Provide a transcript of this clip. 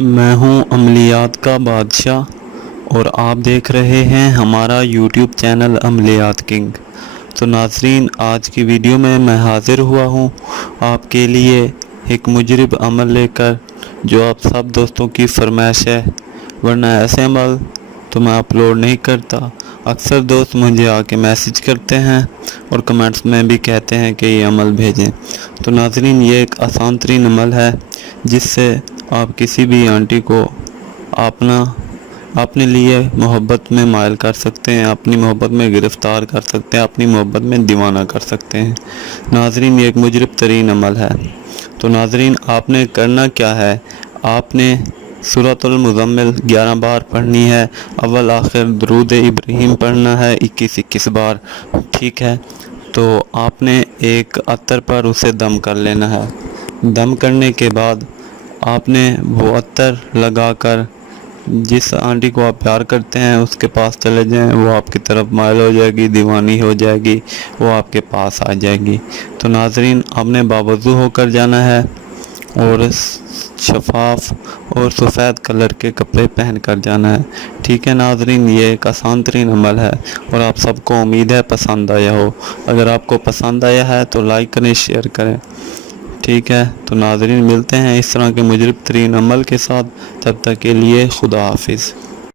میں ہوں عملیات کا بادشاہ اور آپ دیکھ رہے ہیں ہمارا یوٹیوب چینل عملیات کنگ۔ تو ناظرین، آج کی ویڈیو میں حاضر ہوا ہوں آپ کے لیے ایک مجرب عمل لے کر، جو آپ سب دوستوں کی فرمائش ہے، ورنہ ایسے عمل تو میں اپلوڈ نہیں کرتا۔ اکثر دوست مجھے آ کے میسج کرتے ہیں اور کمنٹس میں بھی کہتے ہیں کہ یہ عمل بھیجیں۔ تو ناظرین، یہ ایک آسان ترین عمل ہے جس سے آپ کسی بھی آنٹی کو اپنے لیے محبت میں مائل کر سکتے ہیں، اپنی محبت میں گرفتار کر سکتے ہیں، اپنی محبت میں دیوانہ کر سکتے ہیں۔ ناظرین، یہ ایک مجرب ترین عمل ہے۔ تو ناظرین، آپ نے کرنا کیا ہے، آپ نے سورۃ المزمل 11 بار پڑھنی ہے، اول آخر درود ابراہیم پڑھنا ہے 21 بار، ٹھیک ہے؟ تو آپ نے ایک عطر پر اسے دم کر لینا ہے۔ دم کرنے کے بعد آپ نے وہ عطر لگا کر جس آنٹی کو آپ پیار کرتے ہیں اس کے پاس چلے جائیں، وہ آپ کی طرف مائل ہو جائے گی، دیوانی ہو جائے گی، وہ آپ کے پاس آ جائے گی۔ تو ناظرین، آپ نے باوضو ہو کر جانا ہے اور شفاف اور سفید کلر کے کپڑے پہن کر جانا ہے، ٹھیک ہے ناظرین؟ یہ ایک آسان ترین عمل ہے اور آپ سب کو امید ہے پسند آیا ہو۔ اگر آپ کو پسند آیا ہے تو لائک کریں، شیئر کریں، ٹھیک ہے؟ تو ناظرین، ملتے ہیں اس طرح کے مجرب ترین عمل کے ساتھ، تب تک کے لیے خدا حافظ۔